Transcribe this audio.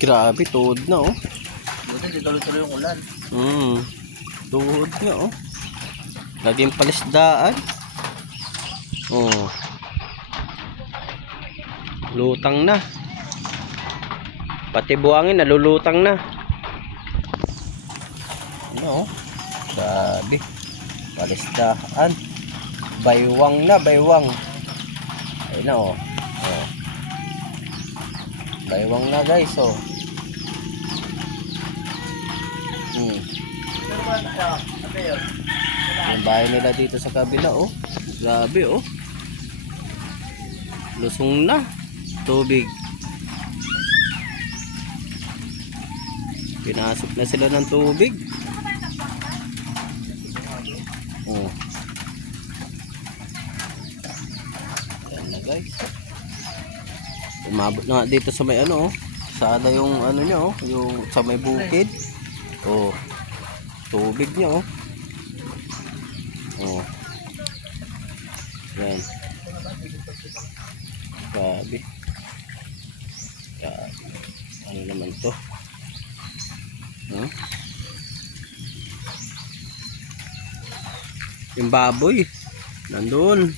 Grabe, tuhod na oh. Buti tuloy-tuloy yung ulan. Tuhod nga oh. Naging palisdaan. Oh. Lutang na. Pati buhangin nalulutang na. Ano oh. Grabe. Palisdaan. Baywang na, baywang. Ayun na oh. Oh. Baywang na guys oh. Yung bahay nila dito sa kabila oh. Grabe oh. Lusong na. Tubig. Pinasok na sila ng tubig. Oh. Ayan na guys. Umabot na dito sa may ano oh. Sana yung ano niya oh. Yung sa may bukid. Oh. Tubig niya oh. Oh. Yan. Grabe. Grabe. Ano naman to? Huh? Yung baboy nandun.